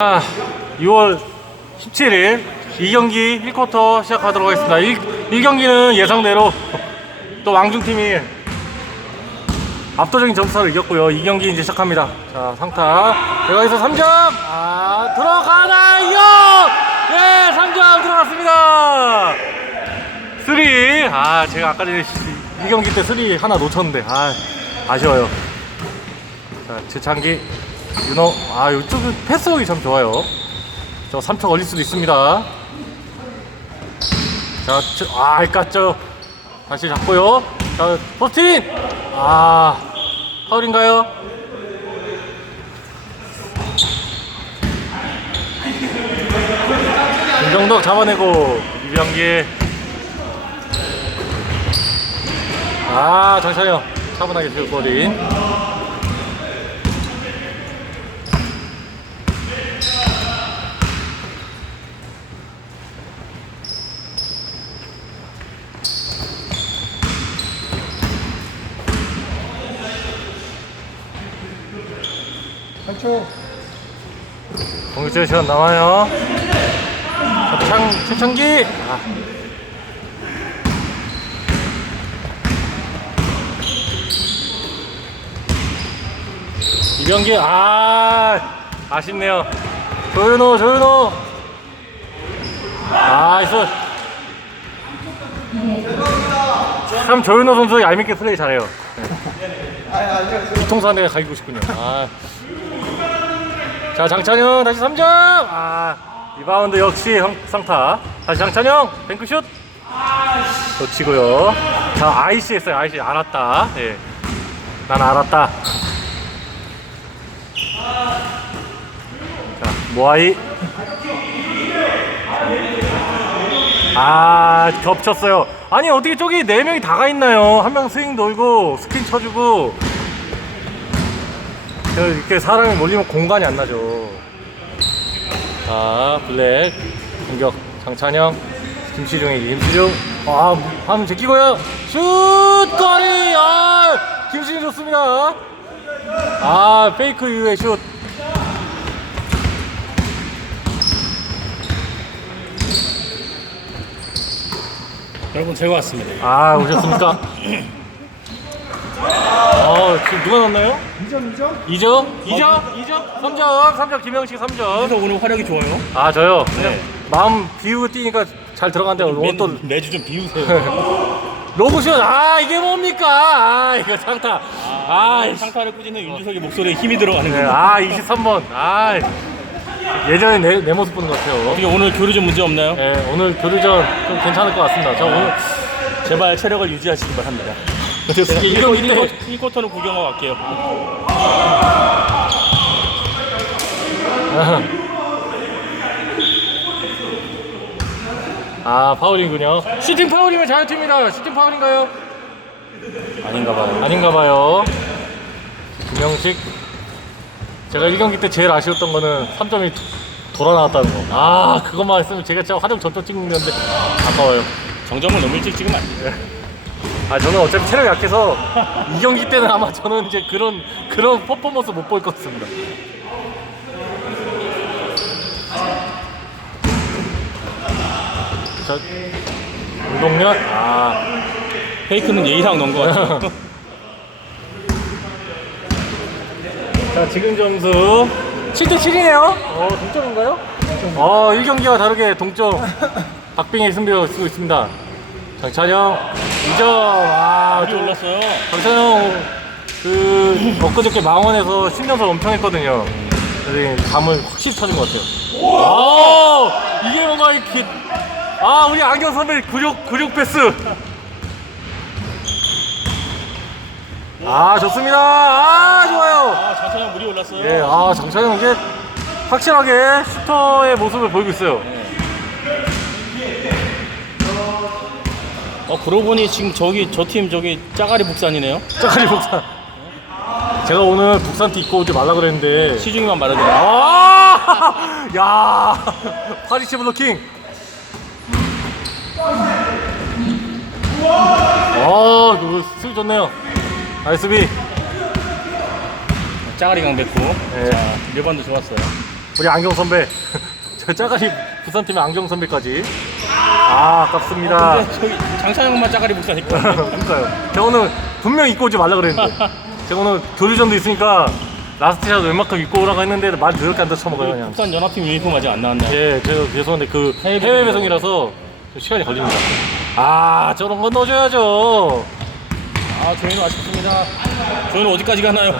아, 6월 17일 2경기 1쿼터 시작하도록 하겠습니다. 1, 1경기는 예상대로 또 왕중팀이 압도적인 점수를 이겼고요. 2경기 이제 시작합니다. 자, 상타. 여기서 3점! 아, 들어가나요! 네, 3점 들어갔습니다! 3. 아, 제가 아까 전에 2경기 때 3 하나 놓쳤는데, 아, 아쉬워요. 자, 최창기. 윤호, 아, 이쪽은 패스력이 참 좋아요. 저 3초 걸릴 수도 있습니다. 자, 저, 아, 깠죠. 다시 잡고요. 자, 포스틴! 아, 파울인가요? 김정덕 잡아내고, 이병기. 아, 정찬영. 차분하게 슛거 리. 공격제 시간 남아요. 최창, 최창기! 아. 이병기, 아, 아쉽네요. 조윤호, 조윤호! 아, 있어. 참 조윤호 선수 얄밉게 플레이 잘해요. 통산에 가기고 싶군요. 아. 자 장찬영 다시 3점. 아 리바운드 역시 형- 상타. 다시 장찬영 뱅크슛. 놓치고요. 자 아이씨 했어요 아이씨. 알았다. 예난 알았다. 자 모아이. 아 겹쳤어요. 아니 어떻게 저기 4명이 다 가 있나요? 한 명 스윙 돌고 스킨 쳐주고. 저 이렇게 사람이 몰리면 공간이 안 나죠. 자, 블랙 공격 장찬영, 김시중의 김시중. 아, 한번 제끼고요. 슛 거리. 아, 김시중 좋습니다. 아, 페이크 이후에 슛. 여러분 제가 왔습니다. 아, 오셨습니까? 어, 지금 누가 넣나요? 2점, 2점? 2점? 2점? 2점? 3점, 3점, 김영식 3점. 그래서 오늘 활약이 좋아요. 아 저요 그냥 네. 마음 비우고 뛰니까 잘 들어간대요 오늘 또 매, 매주 좀 비우세요. 로브슛 아 이게 뭡니까 아 이거 상타 아, 이 상타를 꾸짖는 윤주석의 목소리에 힘이 들어가는 네, 거예요. 아 23번 아 예전에 내, 내 모습 보는 것 같아요 어떻게 오늘 교류전 문제 없나요? 네, 오늘 교류전 좀 괜찮을 것 같습니다 저 오늘 제발 체력을 유지하시기 바랍니다. 이거 이때 1쿼터는 구경하고 갈게요. 아 파울이군요 슈팅 파울이면 자유투입니다 슈팅 파울인가요? 아닌가 봐요. 아닌가 봐요. 김영식. 제가 1경기 때 제일 아쉬웠던 거는 3점이 돌아 나왔다는 거. 아, 그것만 했으면 제가 진짜 화력 전투 찍는 건데 아까워요. 정점을 너무 일찍 찍으면 안 돼요. 아, 저는 어차피 체력이 약해서 2경기 때는 아마 저는 이제 그런 그런 퍼포먼스 못 볼 것 같습니다. 저 운동력 아, 페이크는 예의상 넣은 것 같아요. 자 지금 점수 7대 7이네요. 어 동점인가요? 어 1경기와 다르게 동점. 박빙의 승부를 쓰고 있습니다. 장찬영 2점. 아 좀- 올랐어요. 장찬영 그 엊그저께 망원에서 10년설 엄청 했거든요. 감을 확실히 찾은 것 같아요. 아 이게 뭔가 이렇게 아 우리 안경 선배 굴욕 굴욕 패스. 아 좋습니다. 아 좋아요. 아, 장찬영 물이 올랐어요. 예, 아 장찬영 이제 확실하게 슈터의 모습을 보이고 있어요. 어, 그러고 보니 지금 저기 저 팀 저기 짜가리 북산이네요. 짜리 복산. 제가 오늘 북산 티 입고 오지 말라 그랬는데. 시중이만 말하더라. 아, 야, 파리시 블로킹. 아, 그거 수비 좋네요. 나이스 비. 짜가리 강백호. 네. 자, 리반도 좋았어요. 우리 안경 선배. 저 짜가리 부산팀의 안경 선배까지. 아, 아깝습니다. 근데 저기 장찬영만 짜가리 복사니까. 그러니까요. 제가 오늘 분명 입고 오지 말라 그랬는데. 제가 오늘 교류전도 있으니까 라스트샷 웬만큼 입고 오라고 했는데 말 더럽게 안 쳐먹어요, 그냥. 국산 연합팀 유니폼 아직 안 나왔나요? 예, 제가 죄송한데 그 해외 해외 배송이라서 좀 시간이 걸립니다. 아, 저런 건 넣어줘야죠. 아 저희는 아쉽습니다. 저희는 어디까지 가나요?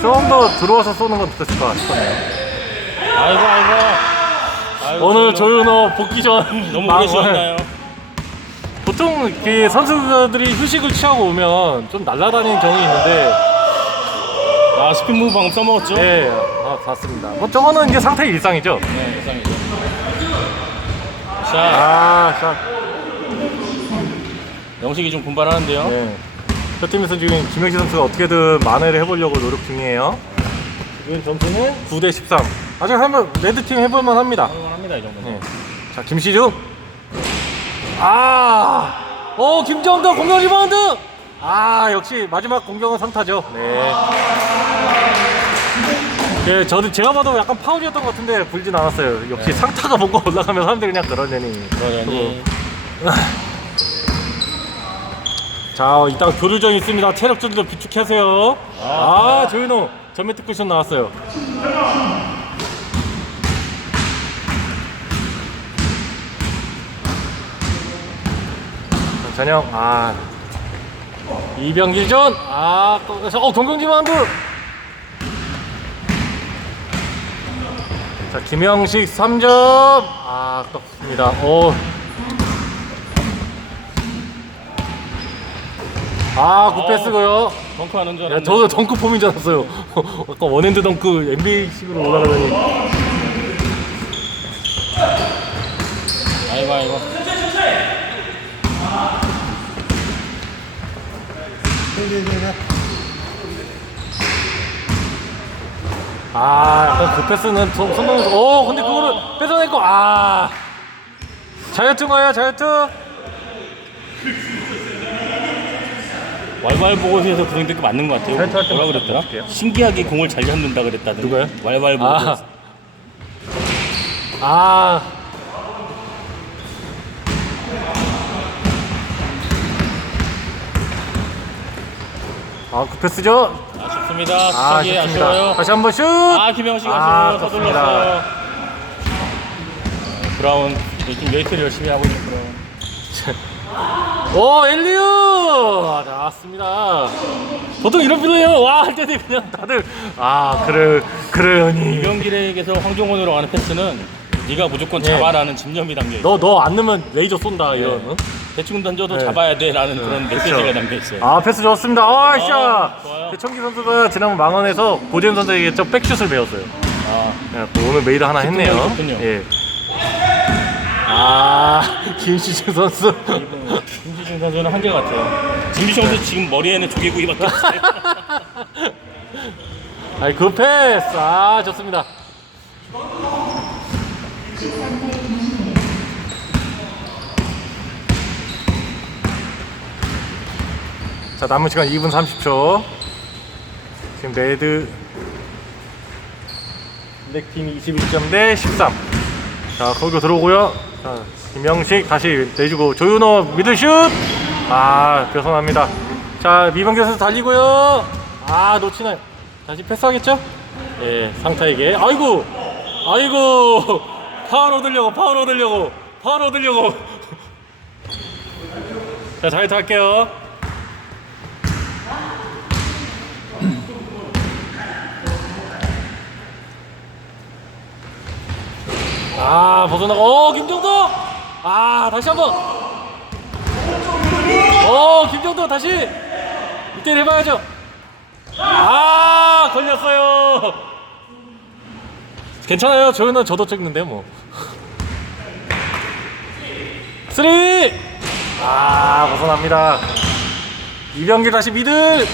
좀 더 들어와서 쏘는 건 어땠을까 싶었네요. 아이고 아이고. 아이고, 오늘 조윤호 복귀 전 너무 막 오래 쉬었나요? 보통 이렇게 선수들이 휴식을 취하고 오면 좀 날아다니는 경우가 있는데 아 무브 방금 써먹었죠? 예, 아, 봤습니다. 뭐 저거는 이제 상태의 일상이죠. 네, 이상이죠. 자, 아, 자, 영식이 좀 분발하는데요. 네. 저 팀에서 지금 김영시 선수가 어떻게든 만회를 해보려고 노력 중이에요. 지금 점수는 9 대 13. 아직 한번 레드팀 해볼만 합니다. 합니다 이 정도는. 네. 자, 김시중. 아, 오, 김정도 공격 리바운드. 아, 역시 마지막 공격은 상타죠. 네. 예, 저도 제가 봐도 약간 파울이었던 것 같은데 불진 않았어요. 역시 네. 상타가 뭔가 올라가면 사람들이 그냥 그러려니. 그러려니 자, 이따 교류전 있습니다. 체력전도 비축하세요. 아, 조윤호 전매 특구션 나왔어요. 전형, 아. 이병길 전, 아, 또, 어, 공경지 만두. 자, 김영식 3점. 아, 아깝습니다. 오. 아, 굿패스고요. 덩크하는 줄 야, 알았는데. 저도 덩크 폼인 줄 알았어요. 아까 원핸드 덩크 NBA식으로 올라가더니. 아이고 아이고. 아, 약간 그 패스는 좀 선동해서. 오, 근데 그거를 뺏어냈고, 아. 자유투가요, 자유투? 왈왈 보고서에서 그 정도 맞는 것 같아요. 할때 뭐라 그랬더라? 어떡해요? 신기하게 공을 잘 잡는다 그랬다던데. 누가요? 왈왈 보고. 아. 아. 아, 그 패스죠? 아쉽습니다. 아, 수석이 아 쉽습니다. 아쉬워요. 다시 한번 슛! 아 김영식 아, 아쉬워요. 좋습니다. 서둘렀어요. 브라운 요즘 웨이트를 열심히 하고 있는 브라운. 오 엘리우 아, 나왔습니다. 보통 이런 필요해요. 와할 때는 그냥 다들 아 그래 그러니 이병길에게서 황종원으로 가는 패스는 네가 무조건 예. 잡아라는 집념이 담겨 있어. 너 너 안 넣으면 레이저 쏜다 이런. 어? 대충 던져도 네. 잡아야 돼라는 그런 메시지가. 담겨 있어요. 아 패스 좋았습니다. 아 샤. 아, 좋아요. 대청기 선수가 지난번 망원에서 고재현 선수에게 좀 백슛을 배웠어요. 아, 예, 또 오늘 메이드 하나 했네요. 좋군요. 예. 아 김시중 선수. 김지중 선수는 한계 같아요. 김지중 선수 지금 머리에는 조개구이밖에 없어요. 아이 그 패스 아 좋습니다. 자 남은 시간 2분 30초. 지금 레드 블랙팀이 21점 대 13. 자 거기로 들어오고요. 자 김영식 다시 내주고 조윤호 미들슛. 아 벗어납니다. 자 미병규 선수 달리고요. 아 놓치나요? 다시 패스하겠죠? 예 상타에게. 아이고 아이고 파울 얻으려고 파울 얻으려고 파울 얻으려고. 자잘 탈게요. 아 벗어나고 오 김정도! 아 다시 한번. 오 김정도 다시. 이때 해봐야죠. 아 걸렸어요. 괜찮아요. 저희는 저도 찍는데 뭐 쓰리! 아, 벗어납니다. 이병길 다시 미들!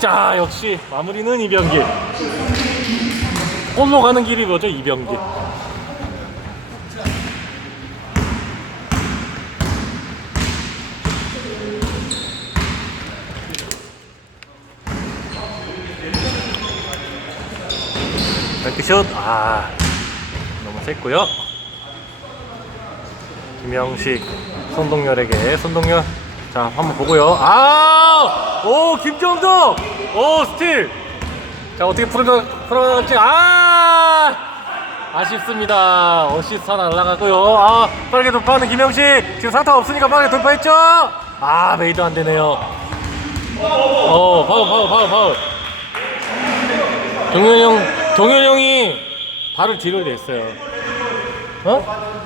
자, 역시 마무리는 이병길. 홀로 가는 길이 뭐죠? 이병길. 백크슛 아 너무 셌고요 김영식 손동열에게. 손동열 자 한번 보고요. 아오 김정도 오 스틸! 자 어떻게 풀어 풀어갈지? 아! 아쉽습니다. 어시스트 하나 날라가고요. 아 빠르게 돌파하는 김영식. 지금 상타 없으니까 빠르게 돌파했죠? 아 메이드 안 되네요. 어 파울 파울 파울 파울. 동현이 형 동현이 형이 발을 뒤로 냈어요. 어?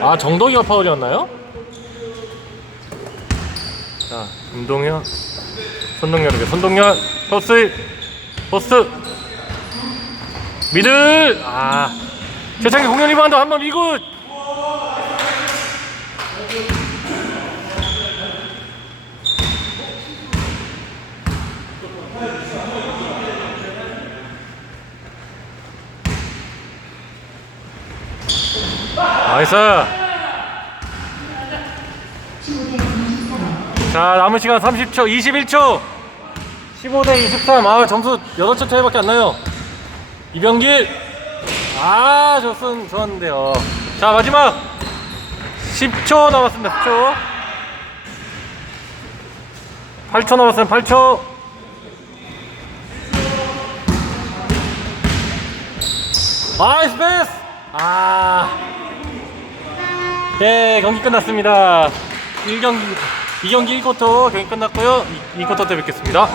아 정덕이가 파울이었나요? 자 김동현 손동열에게 손동열 토스 포스트 미들! 아 최창기 공연 리바운드 한번 이굿 나이스. 자 남은 시간 30초 21초. 15대 23 아 점수 8점 차이밖에 안 나요. 이병길. 아 좋습, 좋았는데요. 자 마지막 10초 남았습니다. 10초. 8초 남았어요 8초. 나이스 패스! 아 네, 경기 끝났습니다. 1경기, 2경기 1쿼터 경기 끝났고요. 2쿼터 때 뵙겠습니다.